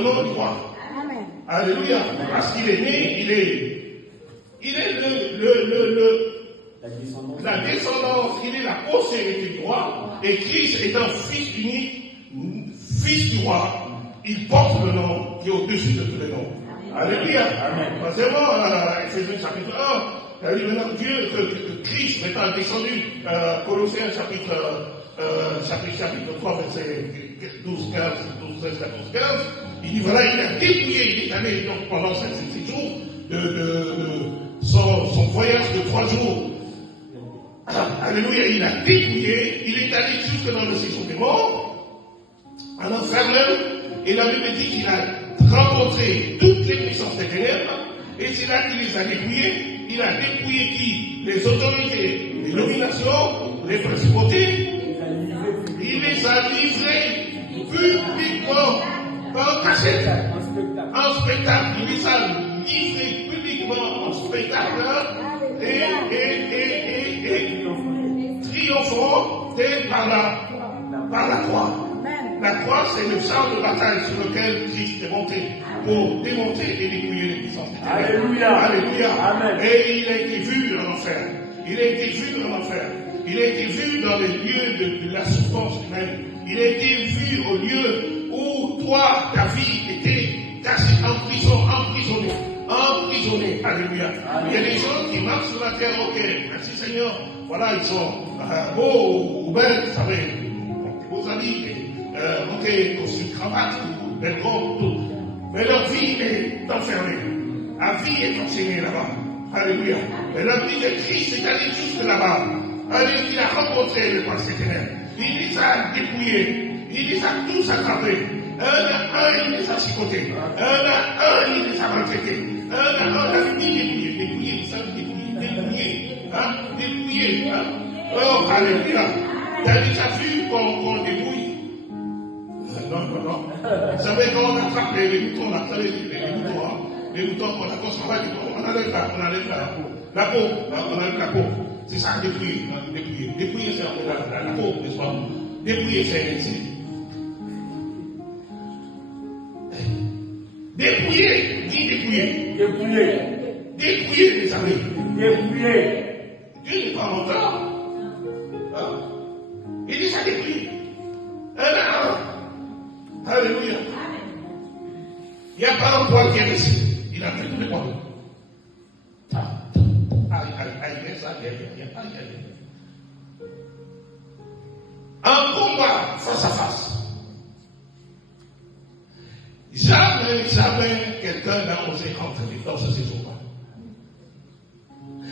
le nom du roi. Amen. Alléluia. Parce qu'il est né, il est la descendance, il est la postérité du roi. Et Christ est un fils unique, fils du roi. Il porte le nom qui est au-dessus de tous les noms. Alléluia. Amen. Forcément, Ephésiens chapitre 1, il dit maintenant Dieu, que Christ étant descendu, Colossiens chapitre 3, verset 12, 15, 12, 13, 14, 15, il dit voilà, il a dépouillé, il est allé donc pendant ces jours de son voyage de 3 jours. Alléluia, il a dépouillé, il est allé jusque dans le séjour des morts, en enfer même, et la Bible dit qu'il a rencontré toutes les puissances des ténèbres, et c'est là qu'il les a dépouillés. Il a dépouillé qui? Les autorités, les dominations, les principautés. Il les a livrés publiquement, pas en cachette, en spectacle. Il les a livrés publiquement en spectacle et triomphant par la croix. La croix, c'est le champ de bataille sur lequel Christ est monté pour démonter et dépouiller les puissances des ténèbres. Alléluia. Alléluia. Amen. Et il a été vu en enfer. Il a été vu en enfer. Il a été vu dans les lieux de la souffrance humaine. Il a été vu au lieu où toi, ta vie était cachée, emprisonnée. Alléluia. Amen. Il y a des gens qui marchent sur la terre, ok, merci Seigneur. Voilà, ils sont beaux ou belles, vous savez, vos amis, ok, costume cravate, ou belle robe, tout. Mais leur vie est enfermée. La vie est enseignée là-bas. Alléluia. Et la vie de Christ est allée juste là-bas. Alléluia. Il a rencontré le prince des ténèbres. Il les a dépouillés. Il les a tous attrapés. Un à un, il les a chicotés. Un à un, il les a maltraités. Un à un, la vie dépouillée. Ça veut dépouillé. Hein? Oh, alléluia. Tu as déjà vu qu'on dépouille? Non. Vous savez, quand on attrape les moutons, là, vous savez, les moutons qu'on accroche, on enlève la peau, on enlève la peau. C'est ça, dépouiller. Dépouiller, c'est la peau, n'est-ce pas? Dépouiller, c'est. Dépouiller, dis dépouiller. Dépouiller, les amis. Dépouiller. Dieu n'est pas menteur. Il dit ça dépouiller. Un à un. Alléluia. Il n'y a pas d'emploi qui est ici. Il a fait tous les points. Un combat face à face. Jamais quelqu'un n'a osé rentrer dans ce séjour-là.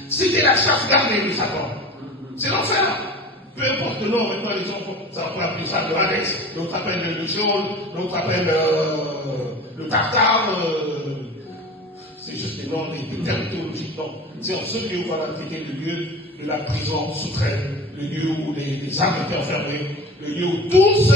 C'était la chasse gardée de Satan. C'est l'enfer. Peu importe le nom, maintenant les gens, ça on peut appeler ça le Alex, l'autre appelle le Géol, l'autre appelle le Tartare, c'est juste des noms, des termes théologiques. Donc, c'est en ce lieu, voilà, qui était le lieu de la prison souterraine, le lieu où les âmes étaient enfermées, le lieu où tous